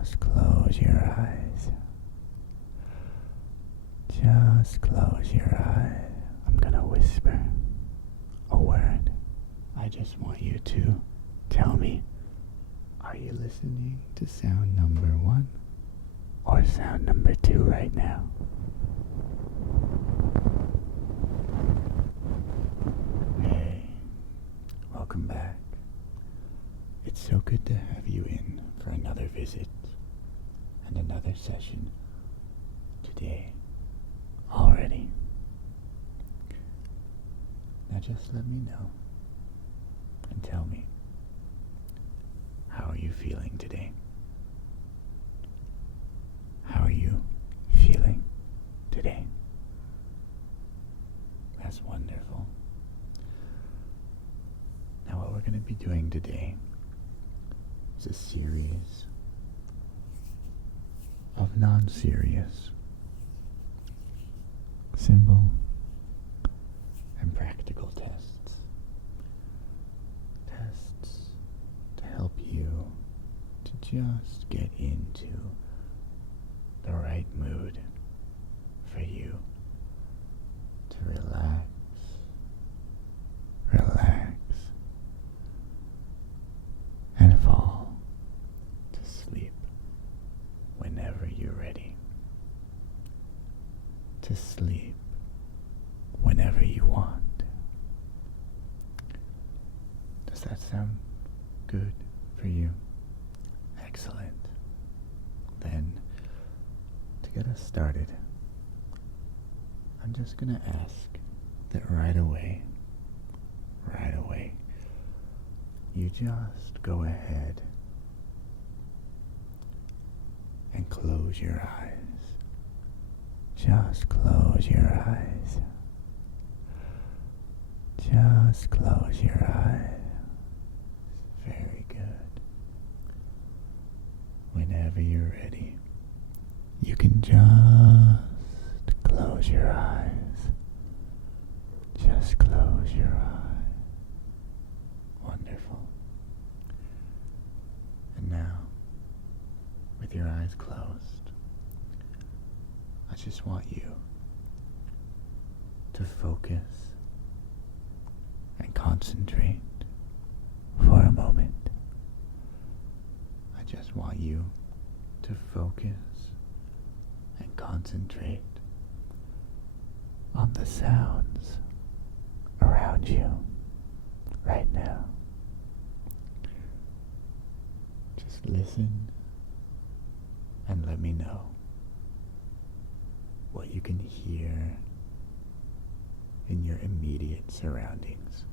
Just close your eyes. Just close your eyes. I'm gonna whisper a word. I just want you to tell me, are you listening to sound number 1 or sound number 2 right now? Hey, welcome back. It's so good to have you in for another visit and another session today already. Now just let me know and tell me, how are you feeling today? How are you feeling today? That's wonderful. Now what we're going to be doing today is a series of non-serious, simple, and practical tests. Tests to help you to just get into the right mood for you to relax, and fall to sleep whenever you're ready. To sleep whenever you want. Does that sound good for you? Excellent. Then, to get us started, I'm just gonna ask that right away, you just go ahead and close your eyes. Just close your eyes. Just close your eyes. Very good. Whenever you're ready, you can just close your eyes. Just close your eyes. Wonderful. And now, with your eyes closed, I just want you to focus and concentrate for a moment. I just want you to focus and concentrate on the sounds around you right now. Just listen and let me know what you can hear in your immediate surroundings.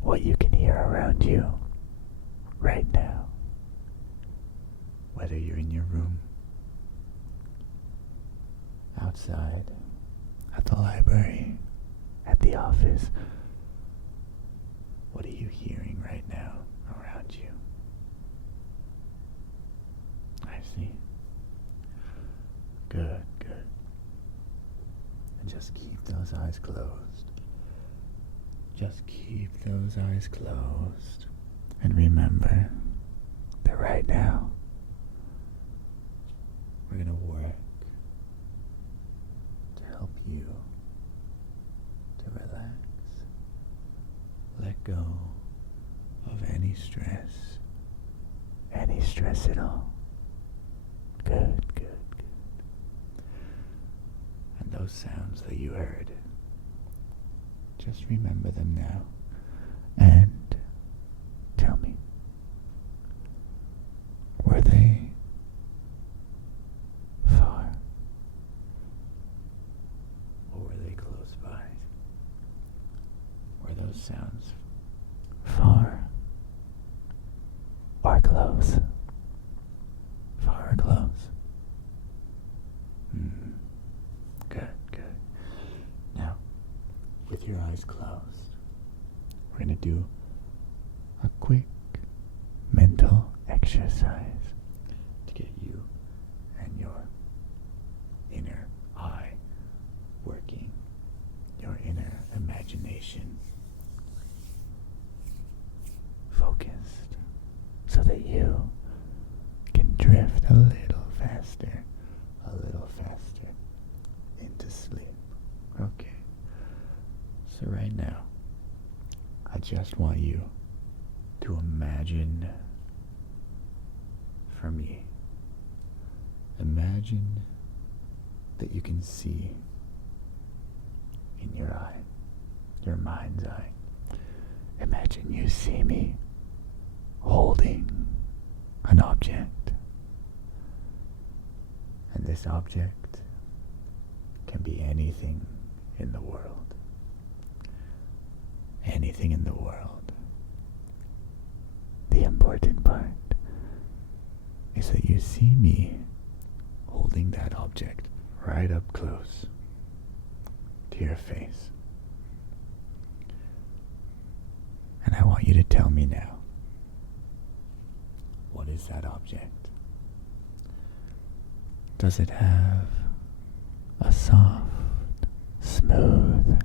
What you can hear around you right now. Whether you're in your room, outside, at the library, at the office. What are you hearing right now around you? I see. Good. And just keep those eyes closed. Just keep those eyes closed. And remember that right now, we're going to work to help you to relax. Let go of any stress at all. Good. And those sounds that you heard, just remember them now and tell me, were they far or were they close by? Were those sounds far or close? Far or close? Good. Now, with your eyes closed, we're going to do a quick mental exercise to get you and your inner eye working, your inner imagination focused, so that you can drift a little faster into sleep. Okay. So right now, I just want you to imagine for me. Imagine that you can see in your eye, your mind's eye. Imagine you see me holding an object. And this object can be anything in the world. Anything in the world. The important part is that you see me holding that object right up close to your face. And I want you to tell me now, what is that object? Does it have a soft, smooth,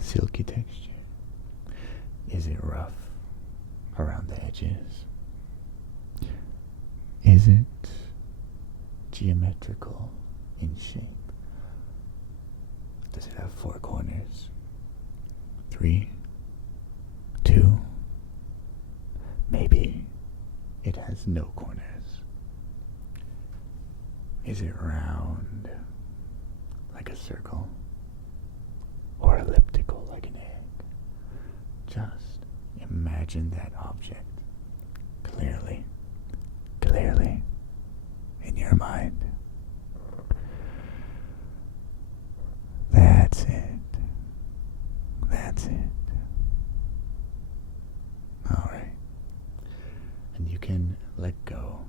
silky texture? Is it rough around the edges? Is it geometrical in shape? Does it have 4 corners? 3? 2? Maybe it has no corners. Is it round like a circle? Or elliptical like an egg? Just imagine that object clearly in your mind. That's it. Alright. And you can let go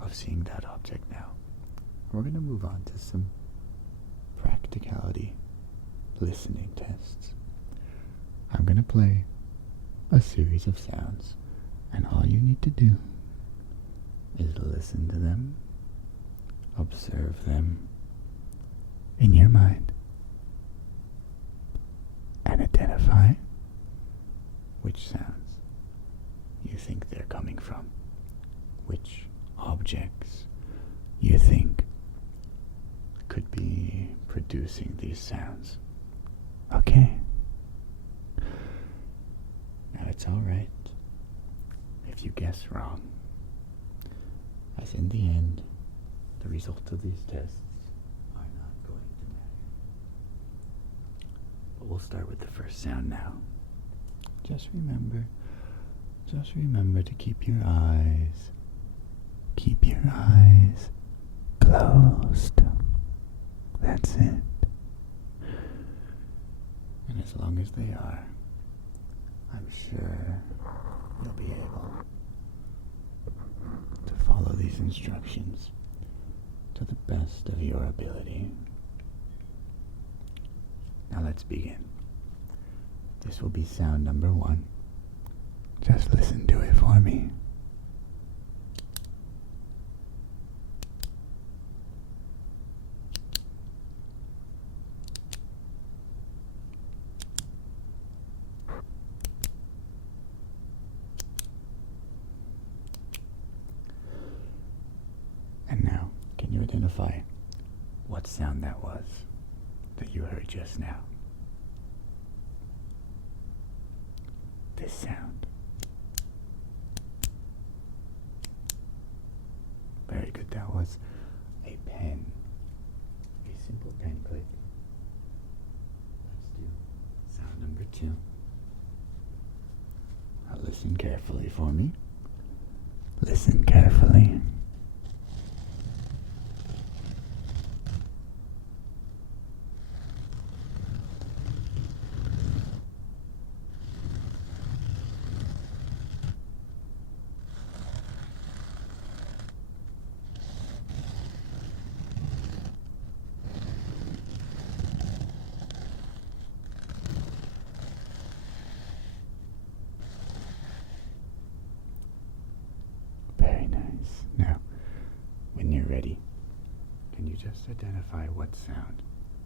of seeing that object now. We're going to move on to some practicality listening tests. I'm going to play a series of sounds, and all you need to do is listen to them, observe them in your mind, and identify which sounds you think they're coming from, which objects you think could be producing these sounds. Okay? Now it's alright if you guess wrong, as in the end, the result of these tests are not going to matter. But we'll start with the first sound now. Just remember to keep your eyes closed. That's it. And as long as they are, I'm sure you'll be able to follow these instructions to the best of your ability. Now let's begin. This will be sound number 1. Just listen to it for me. And now, can you identify what sound that was that you heard just now? This sound. Very good. That was a pen. A simple pen click. Let's do sound number 2. Now listen carefully for me. Listen carefully. Very nice. Now, when you're ready, can you just identify what sound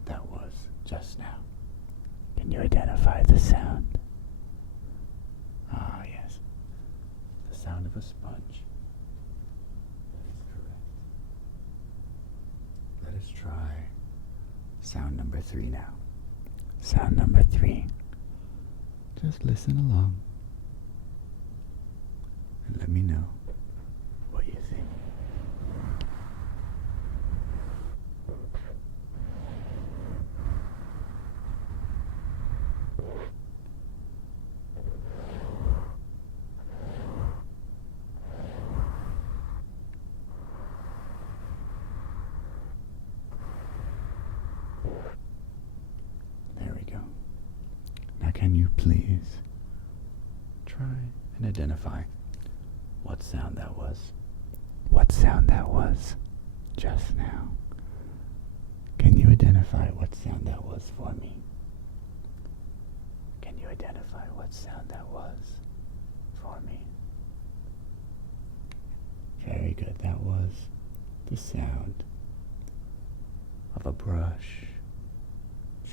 that was just now? Can you identify the sound? Ah, yes. The sound of a sponge sound number 3 now. Sound number 3. Just listen along and let me know what you think. There we go. Now can you please try and identify what sound that was? What sound that was just now? Can you identify what sound that was for me? Can you identify what sound that was for me? Very good. That was the sound of a brush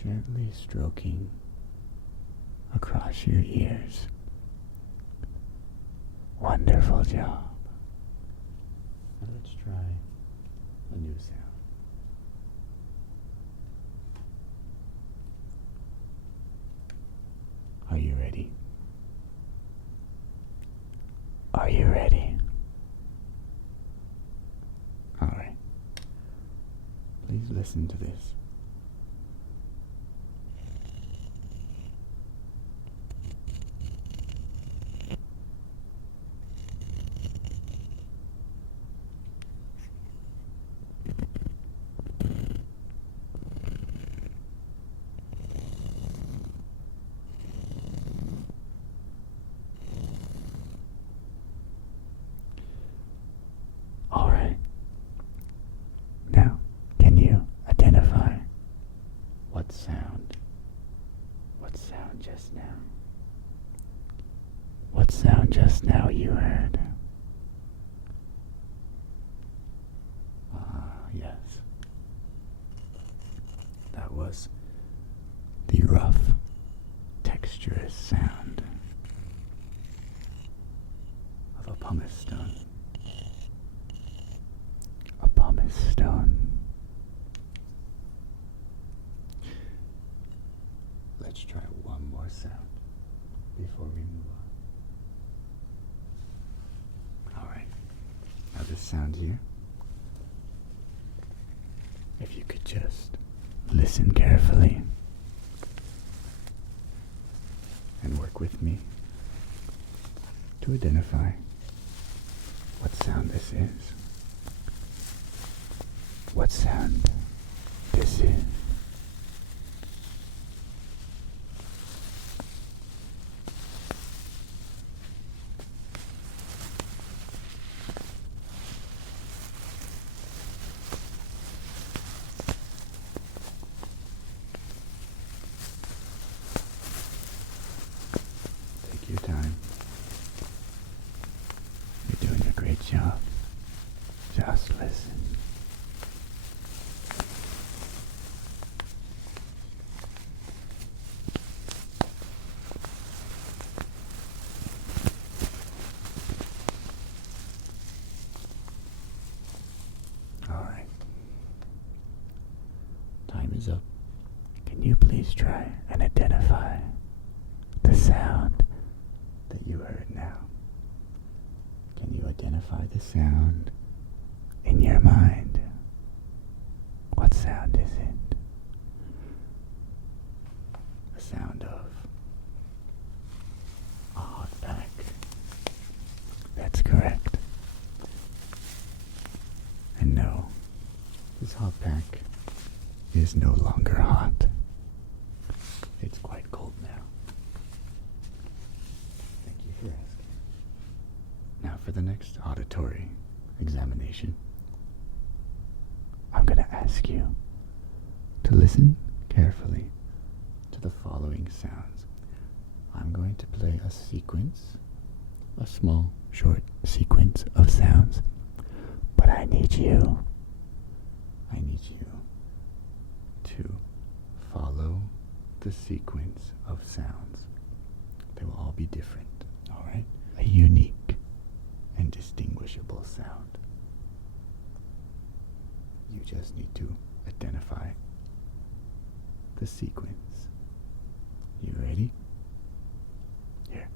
gently stroking across your ears. Wonderful job. Now let's try a new sound. Are you ready? Are you ready? All right. Please listen to this. All right. Now, can you identify what sound just now? What sound just now you heard? Yes. That was the rough, texturous sound of a pumice stone. A pumice stone. Let's try one more sound before we move on. Alright. Now this sound here, if you could just listen carefully and work with me to identify what sound this is. What sound this is. Take your time. You're doing a great job. Just listen. Alright. Time is up. Can you please try and identify the sound that you heard now? Can you identify the sound in your mind? What sound is it? The sound of a hot pack. That's correct. And no, this hot pack is no longer hot. It's quite cold now. Thank you for asking. Now for the next auditory examination, I'm going to ask you to listen carefully to the following sounds. I'm going to play a sequence, a small, short sequence of sounds, but I need you to follow the sequence of sounds. They will all be different, alright? A unique and distinguishable sound. You just need to identify the sequence. You ready? Here,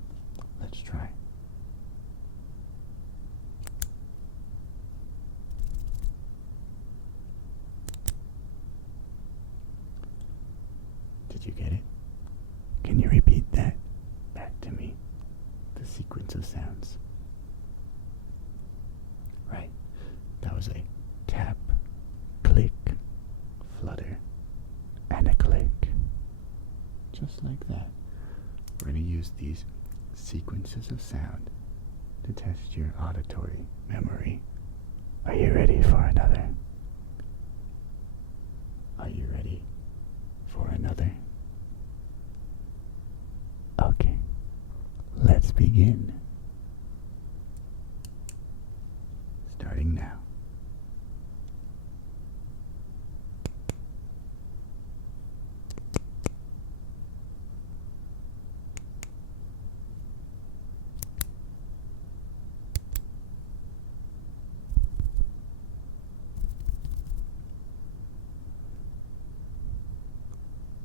let's try. Did you get it? Can you repeat that back to me? The sequence of sounds. Right. That was a tap, click, flutter, and a click. Just like that. We're going to use these sequences of sound to test your auditory memory. Are you ready for another? Are you ready for another? Okay, let's begin. Starting now.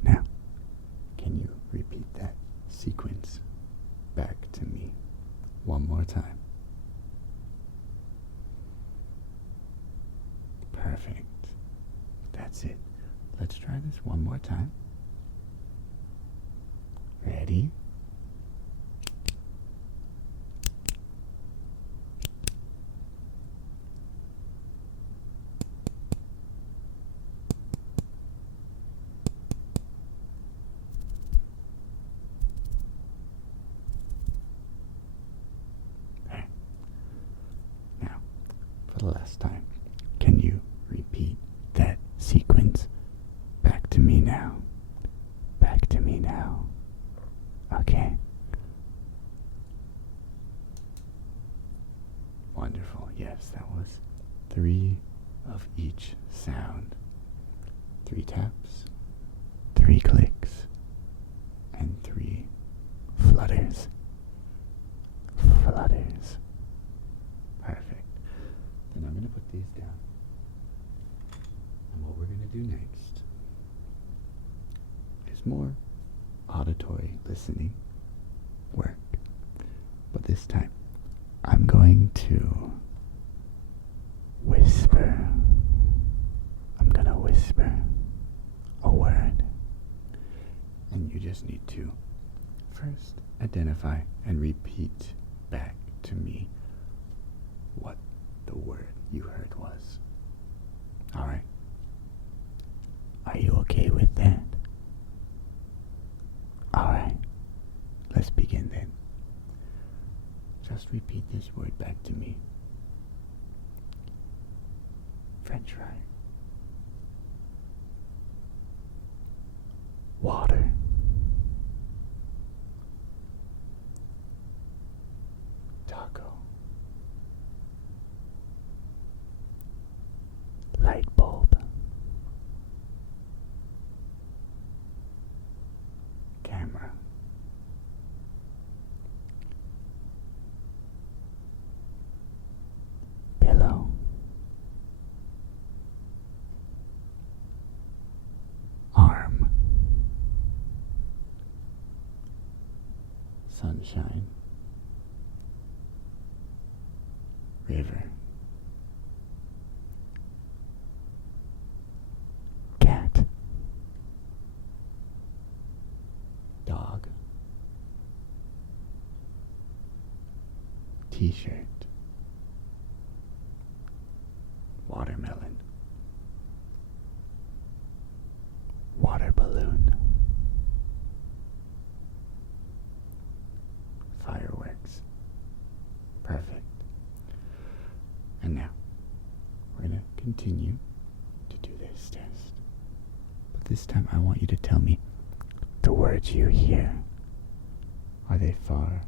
Now, can you repeat that sequence back to me one more time? Perfect. That's it. Let's try this one more time. Ready? There. Now, for the last time, can you repeat that sequence back to me now? Back to me now. Okay. Wonderful. Yes, that was 3 of each sound. 3 taps, 3 clicks, and 3 flutters. Flutters. Perfect. Then I'm going to put these down. And what we're going to do next is more auditory listening work. But this time, I'm going to whisper. I'm going to whisper a word. And you just need to first identify and repeat back to me what the word you heard was. Alright? Are you okay with that? Alright. Let's begin then. Just repeat this word back to me. French fry. Water. Taco. Light bulb. Camera. Pillow. Arm. Sunshine. River. Cat. Dog. T-shirt. Watermelon. Water balloon. Fireworks. Perfect. And now, we're going to continue to do this test. But this time I want you to tell me the words you hear. Are they far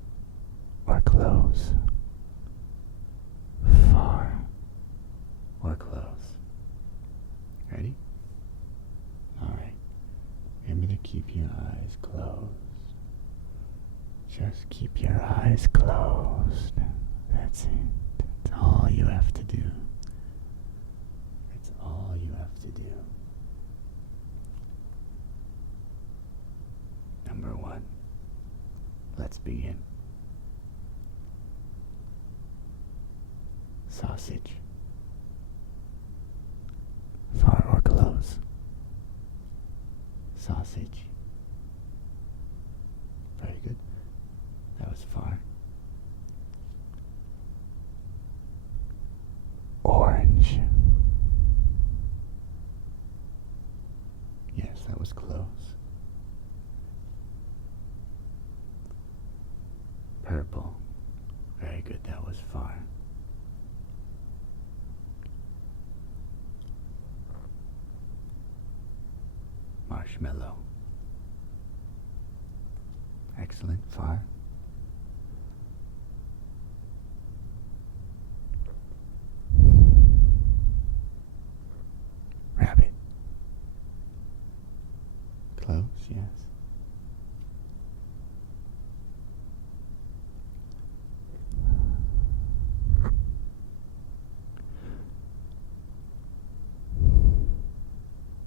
or close? Far or close? Ready? Alright. Remember to keep your eyes closed. Just keep your eyes closed. That's it. That's all you have to do. That's all you have to do. begin. Sausage. Far or close? Sausage. Very good. That was far. Orange. Yes, that was close. Purple. Very good, that was far. Marshmallow. Excellent, far. Rabbit. Close, yes.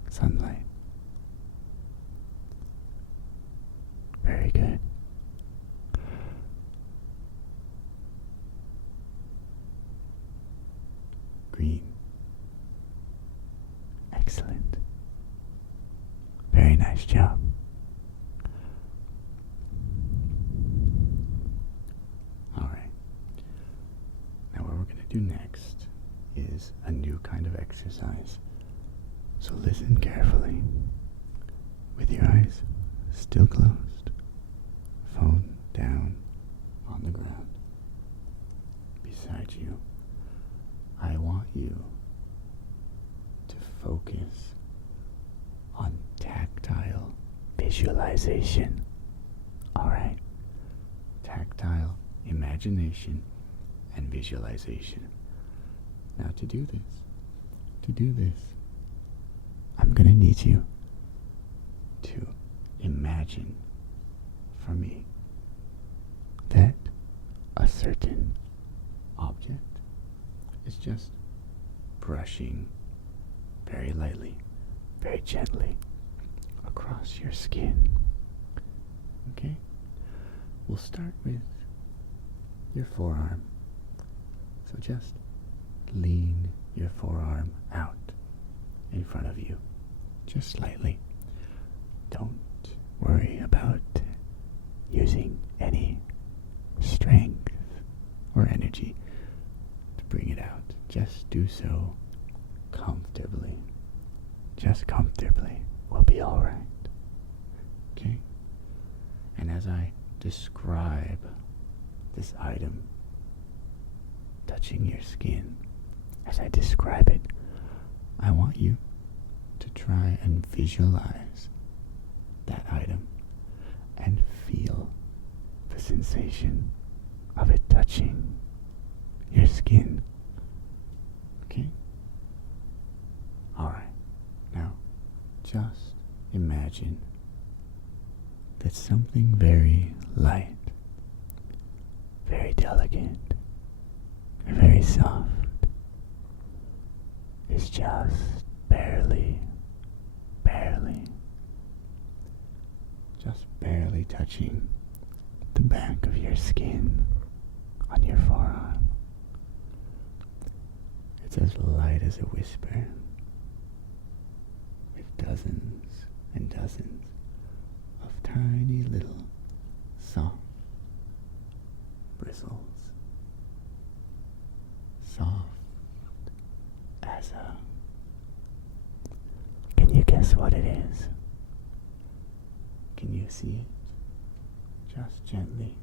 Sunlight. Very good. Green. Excellent. Very nice job. All right. Now what we're going to do next is a new kind of exercise. So listen carefully, with your eyes still closed, phone down on the ground beside you. I want you to focus on tactile visualization. Alright? Tactile imagination and visualization. Now to do this, I'm going to need you to imagine for me that a certain object is just brushing very lightly, very gently across your skin. Okay? We'll start with your forearm. So just lean your forearm out in front of you, just slightly. Don't worry about using any strength or energy to bring it out. Just do so comfortably. Just comfortably. We'll be alright. Okay? And as I describe this item touching your skin, as I describe it, I want you to try and visualize that item and feel the sensation of it touching your skin. Okay? Alright. Now, just imagine that something very light, very delicate, very soft is just barely touching the back of your skin on your forearm. It's as light as a whisper, with dozens and dozens of tiny little soft bristles. Soft as a... Can you guess what it is? Can you see it? Just gently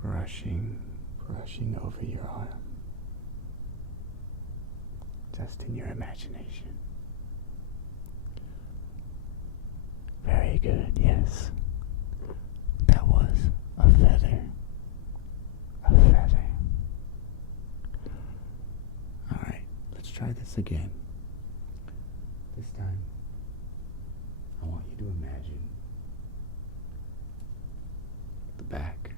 brushing over your arm. Just in your imagination. Very good, yes. That was a feather. A feather. Alright, let's try this again. This time, I want you to imagine the back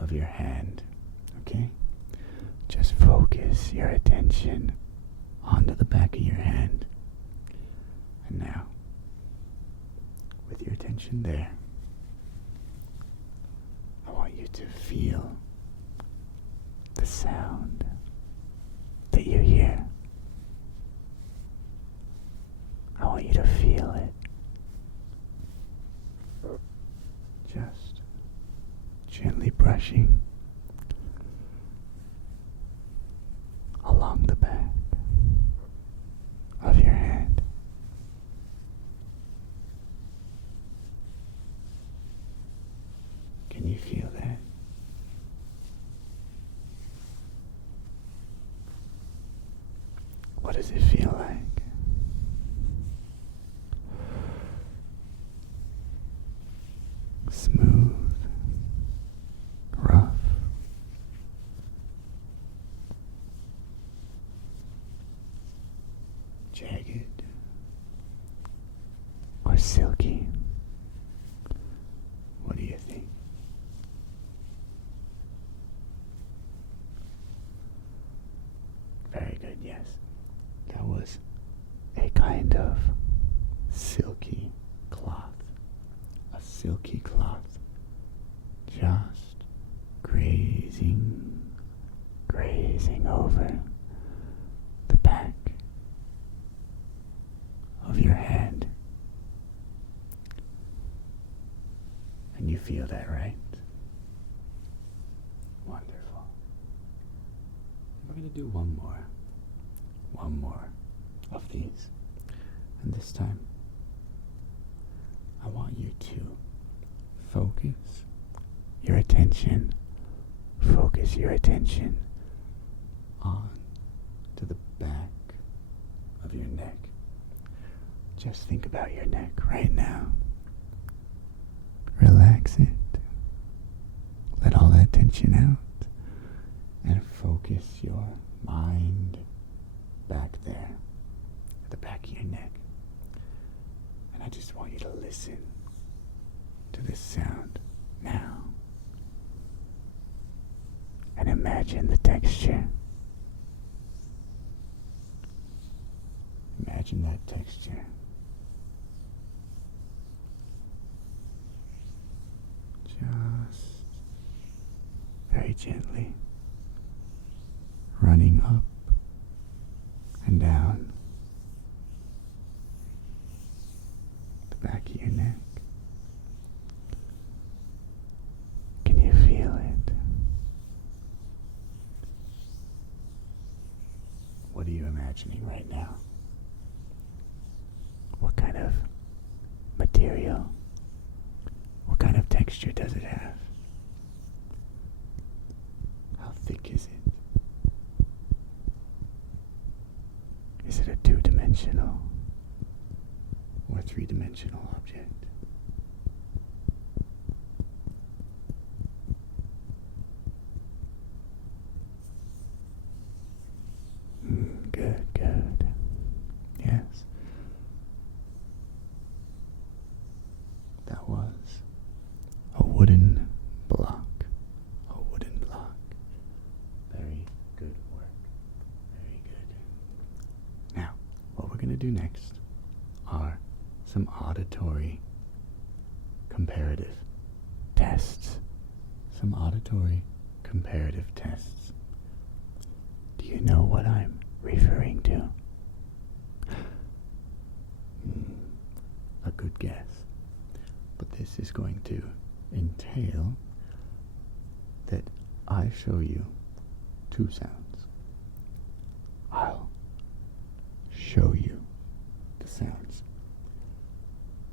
of your hand, okay? Just focus your attention onto the back of your hand. And now, with your attention there, want you to feel the sound that you hear. I want you to feel it. Just gently brushing along the back of your hand. Can you feel that? What does it feel like? Smooth, rough, jagged, or silky? What do you think? Very good, yes. That was a kind of silky cloth. A silky cloth. Just grazing over the back of your head. And you feel that, right? Wonderful. We're going to do one more of these. And this time, I want you to focus your attention on to the back of your neck. Just think about your neck right now. Relax it. Let all that tension out and focus your mind back there at the back of your neck. And I just want you to listen to this sound now. And imagine the texture. Imagine that texture. Just very gently running up and down the back of your neck. Can you feel it? What are you imagining right now? What kind of material? What kind of texture does it have? How thick is it? Is it a two-dimensional or three-dimensional object? Good. Yes. That was a wooden block. Very good work. Very good. Now, what we're going to do next are some auditory comparative tests. Do you know what I'm referring to? A good guess. But this is going to entail that I show you two sounds. I'll show you the sounds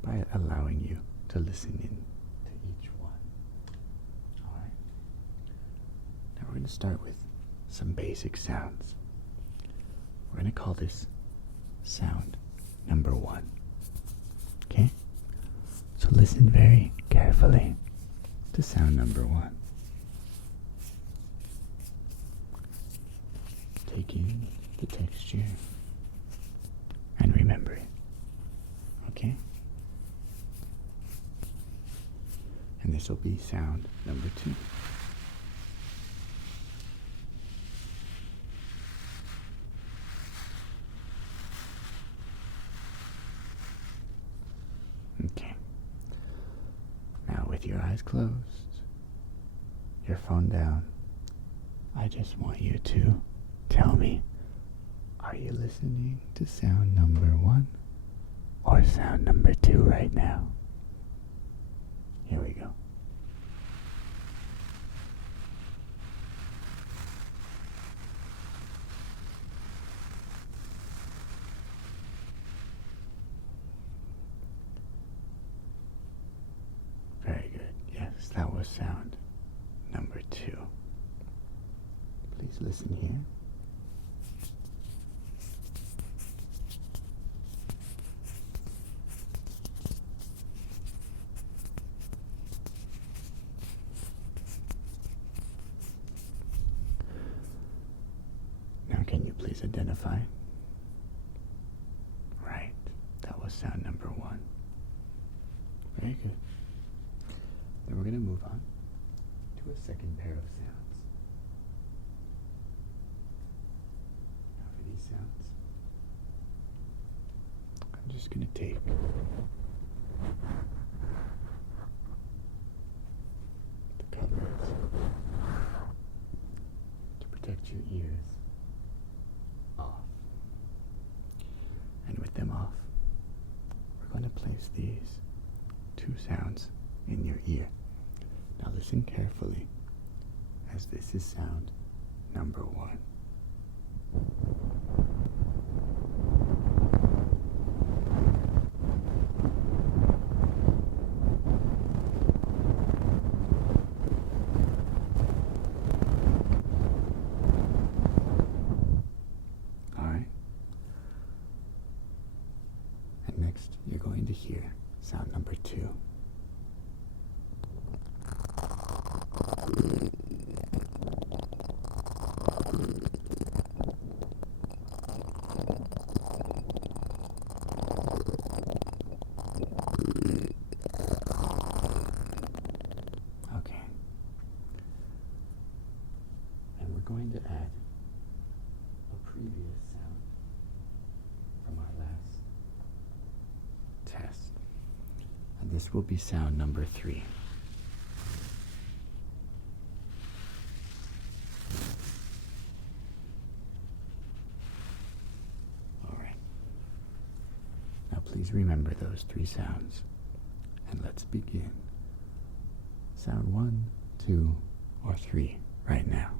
by allowing you to listen in to each one. Alright? Now we're going to start with some basic sounds. We're going to call this sound number 1. Okay? So listen very carefully to sound number 1. Take in the texture and remember it. Okay? And this will be sound number 2. Okay. Now with your eyes closed, your phone down. I just want you to tell me, are you listening to sound number 1 or sound number 2 right now? Here we go. Very good. Yes, that was sound number 2. Please listen here. Now can you please identify? Right, that was sound number 1. Very good. Then we're going to move on to a second pair of sounds. Now for these sounds, I'm just going to take the covers to protect your ears off. And with them off, we're going to place these 2 sounds in your ear. Now listen carefully, as this is sound number 1. Alright? And next, you're going to hear sound number 2. Okay. And we're going to add a previous sound from our last test. And this will be sound number 3. Please remember those 3 sounds. And let's begin. Sound 1, 2, or 3 right now.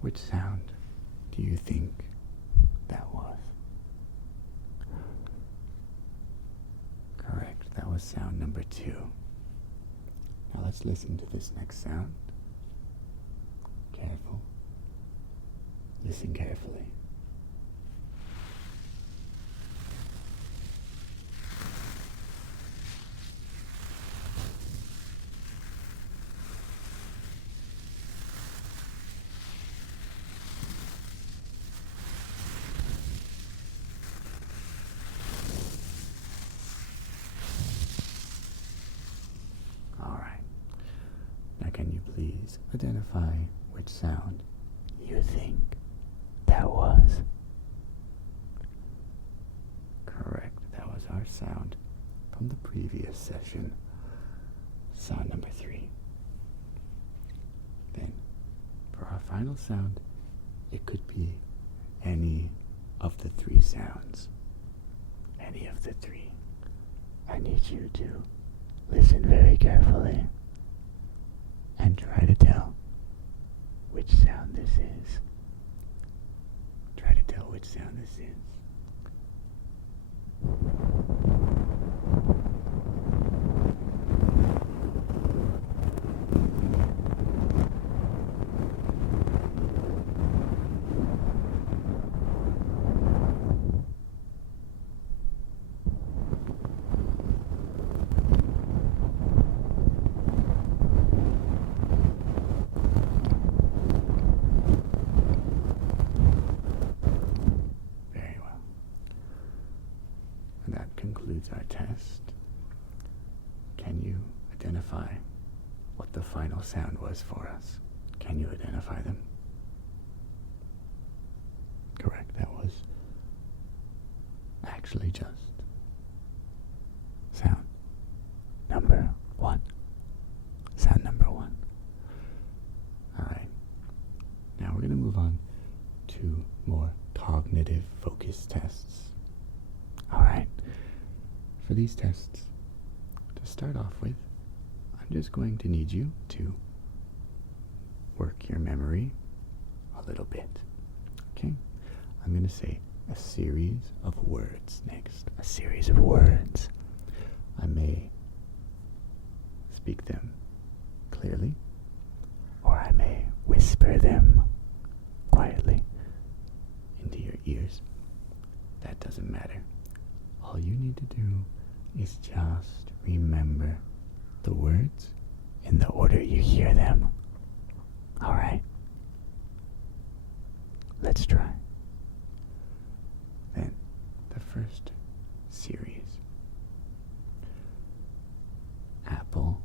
Which sound do you think that was? Correct, that was sound number 2. Now let's listen to this next sound. Careful. Listen carefully. Can you please identify which sound you think that was? Correct, that was our sound from the previous session, sound number 3. Then, for our final sound, it could be any of the 3 sounds. Any of the 3. I need you to listen very carefully and try to tell which sound this is. Try to tell which sound this is. Very well. identify what the final sound was for us? Can you identify them? Correct, that was actually just sound number one. Sound number one. Alright, now we're going to move on to more cognitive focus tests. Alright, for these tests, to start off with, I'm just going to need you to work your memory a little bit. Okay? I'm going to say a series of words next. A series of words. I may speak them clearly, or I may whisper them quietly into your ears. That doesn't matter. All you need to do is just remember the words in the order you hear them. Alright? Let's try. Then, the first series. Apple.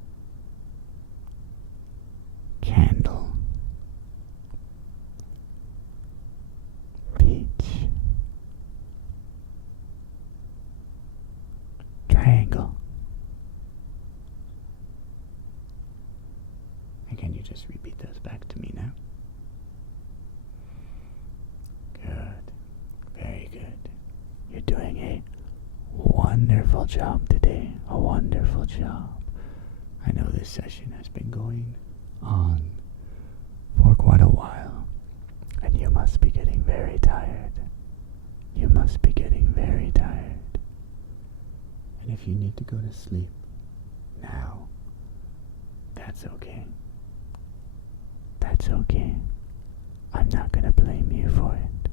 Candle. Peach. Triangle. And can you just repeat those back to me now? Good. Very good. You're doing a wonderful job today. A wonderful job. I know this session has been going on for quite a while, and you must be getting very tired. You must be getting very tired. And if you need to go to sleep now, that's okay. That's okay. I'm not gonna blame you for it.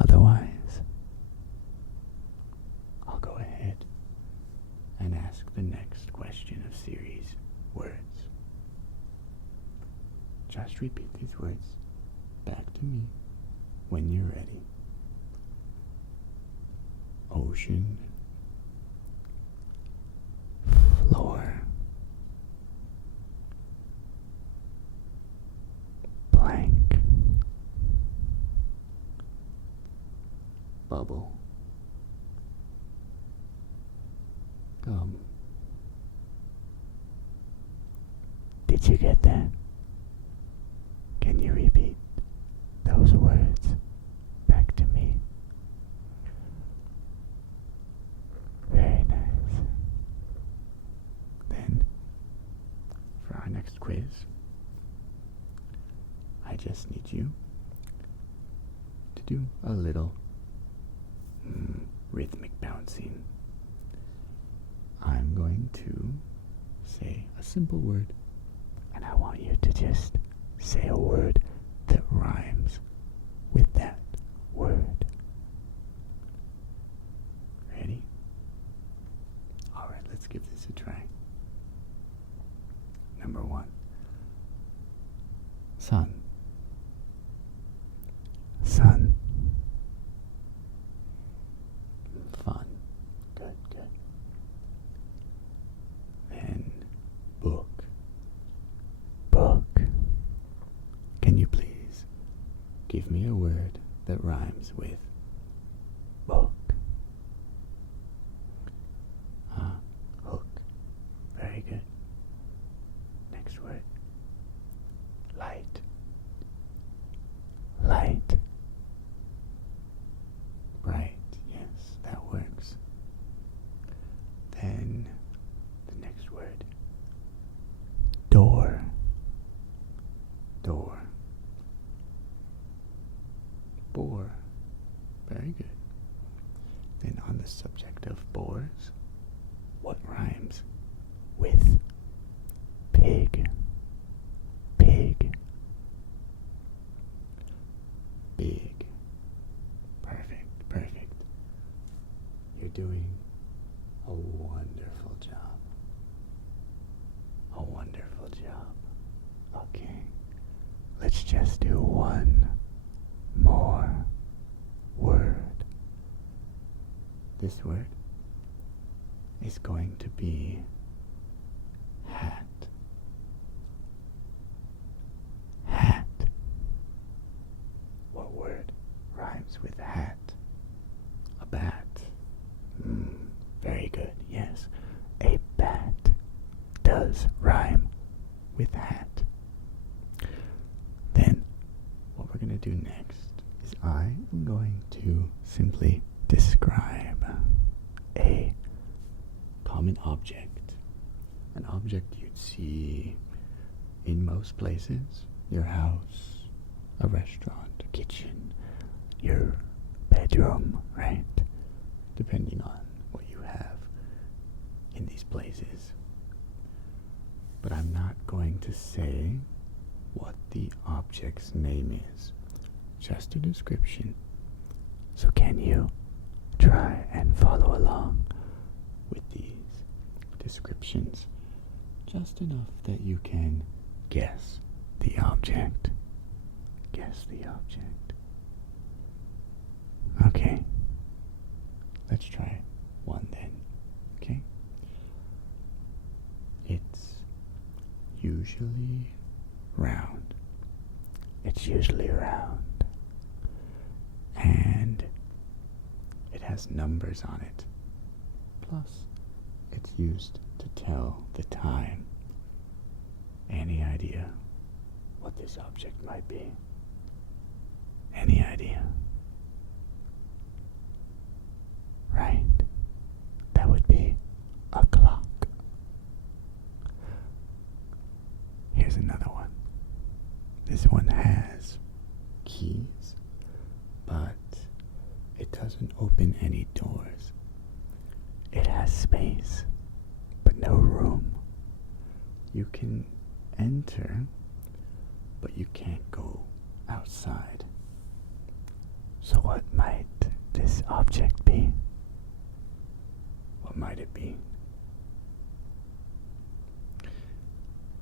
Otherwise, I'll go ahead and ask the next question of series words. Just repeat these words back to me when you're ready. Ocean. Floor. Blank. Bubble. Gum. Did you get that? Can you repeat those words back to me? Very nice. Then, for our next quiz, I just need you to do a little rhythmic bouncing. I'm going to say a simple word, and I want you to just say a word that rhymes with that word. Ready? Alright, let's give this a try. Number one. Sun. Sun. Fun. Good, good. Then book. Book. Can you please give me a word that rhymes with book? Hook. Very good. Next word. Light. Light. Bright. Yes, that works. Then the next word. Door. Door. Bore. Very good. Then on the subject of bores, what rhymes with pig? Pig. Big. Perfect, perfect. You're doing a wonderful job. A wonderful job. Okay. Let's just do one more word. This word is going to be does rhyme with hat. Then, what we're going to do next is I am going to simply describe a common object, an object you'd see in most places, your house, a restaurant, a kitchen, your bedroom, right? Depending on what you have in these places. But I'm not going to say what the object's name is, just a description. So can you try and follow along with these descriptions, just enough that you can guess the object? Guess the object. Okay. Let's try one then. Okay? It's usually round. It's usually round. And it has numbers on it. Plus, it's used to tell the time. Any idea what this object might be? Any idea? Right. That would be a clock. Here's another one. This one has keys, but it doesn't open any doors. It has space, but no room. You can enter, but you can't go outside. So what might this object be? What might it be?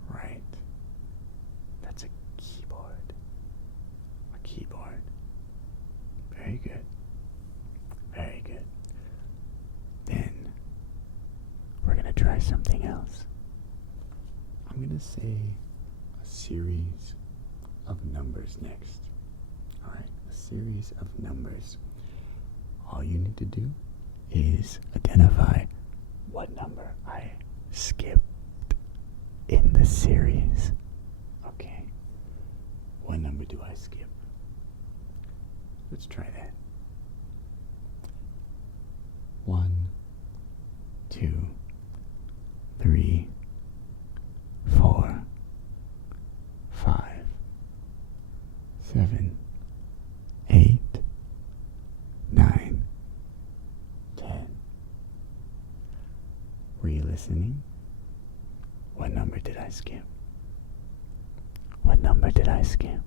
Right. That's a keyboard. A keyboard. Very good. Very good. Then we're going to try something else. I'm going to say a series of numbers next. Alright, a series of numbers. All you need to do is identify what number I skipped in the series. Okay. What number do I skip? Let's try that. 1, 2, 3, 4, 5, 7, 8, 9, 10. Were you listening? What number did I skip? What number did I skip?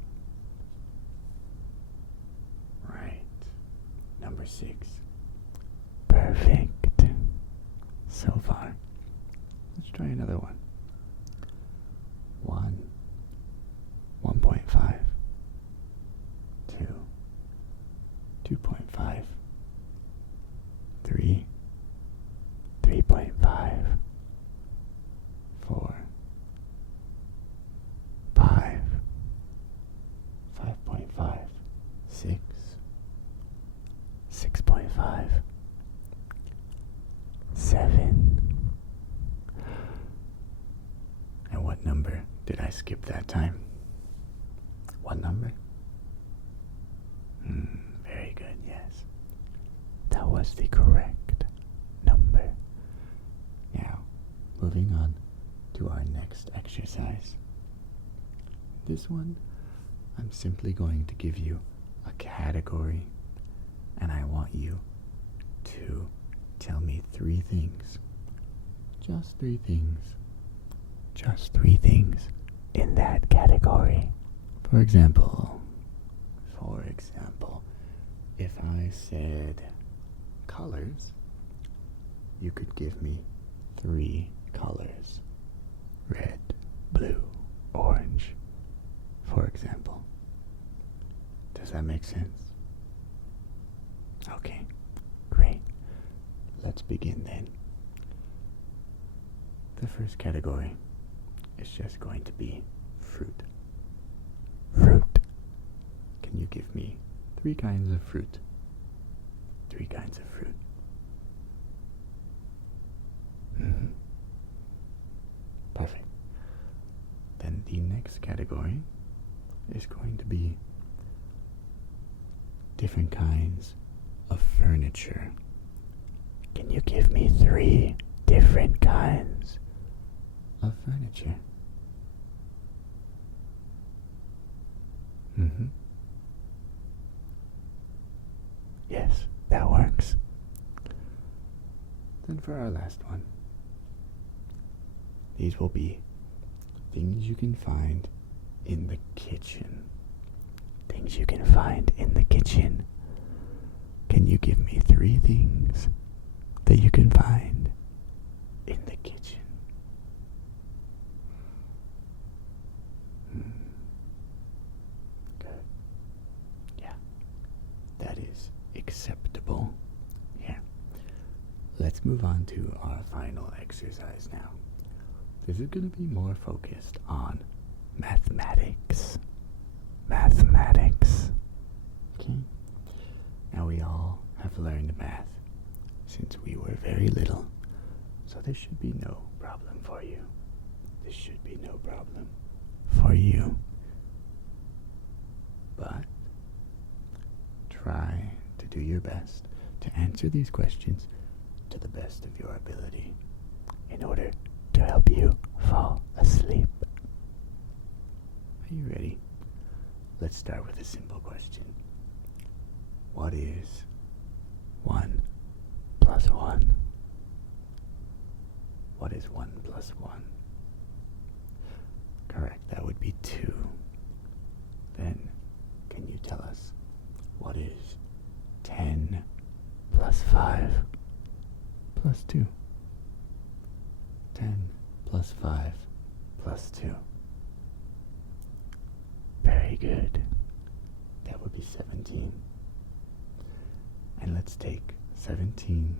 Right. Number 6. Perfect. So far. Let's try another one. 1, 1.5, 2, 2.5, 3, 3.5, 4, 5, 5.5, 6, 6.5, 7. And what number did I skip that time? What number? Very good, yes. That was the correct number. Now, moving on to our next exercise. This one, I'm simply going to give you a category, and I want you to tell me 3 things. Just 3 things. Just 3 things in that category. For example, if I said colors, you could give me 3 colors. Red, blue, orange, for example. Does that make sense? Okay, great. Let's begin then. The first category is just going to be fruit. Fruit. Can you give me 3 kinds of fruit? 3 kinds of fruit. Perfect. next category is going to be different kinds of furniture. Can you give me 3 different kinds of furniture? Yes, that works. Then for our last one, these will be things you can find in the kitchen. Things you can find in the kitchen. Can you give me 3 things that you can find in the kitchen? Good. Yeah, that is acceptable. Here, let's move on to our final exercise now. This is going to be more focused on mathematics. Mathematics. Okay. Now we all have learned math since we were very little, so there should be no problem for you. This should be no problem for you. But try to do your best to answer these questions to the best of your ability in order to help you fall asleep. Are you ready? Let's start with a simple question. What is 1 plus 1? What is 1 plus 1? Correct, that would be 2. Then, can you tell us what is 10 plus 5 plus 2? 10 plus 5 plus 2. Very good. That would be 17. And let's take 17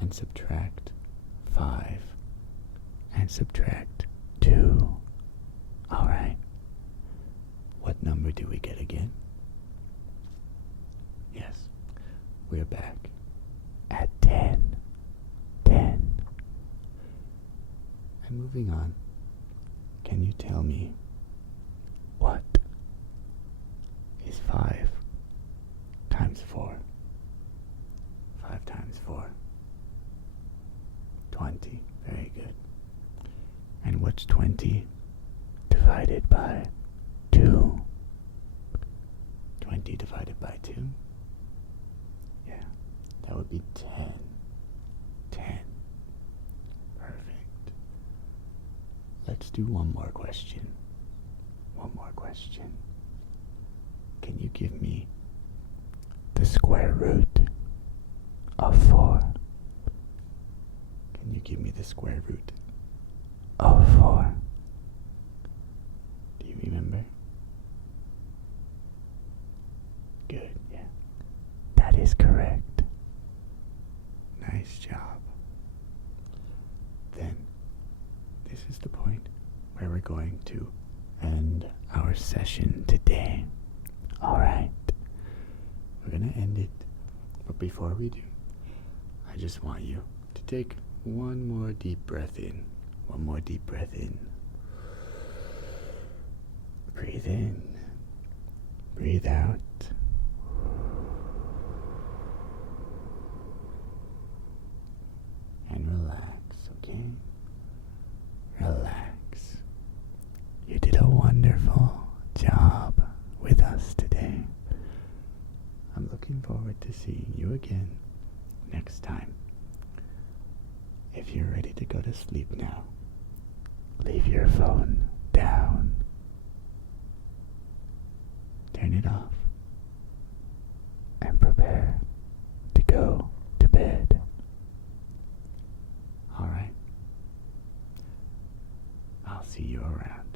and subtract 5 and subtract 2. Alright. What number do we get again? Yes, we're back at 10. 10. And moving on, can you tell me what is 5 times 4? 5 times 4. 20. Very good. And what's 20 divided by 2? 20 divided by 2? Yeah, that would be 10. 10. Perfect. Let's do one more question. One more question. Can you give me the square root of 4? Can you give me the square root of 4? Do you remember? Good, yeah. That is correct. Nice job. Then, this is the point where we're going to end our session today. Alright. We're gonna end it. But before we do, I just want you to take one more deep breath in. One more deep breath in. Breathe in. Breathe out. And relax, okay? Relax. You did a wonderful job with us today. I'm looking forward to seeing you again next time. If you're ready to go to sleep now, leave your phone down. Turn it off and prepare to go to bed. Alright? I'll see you around.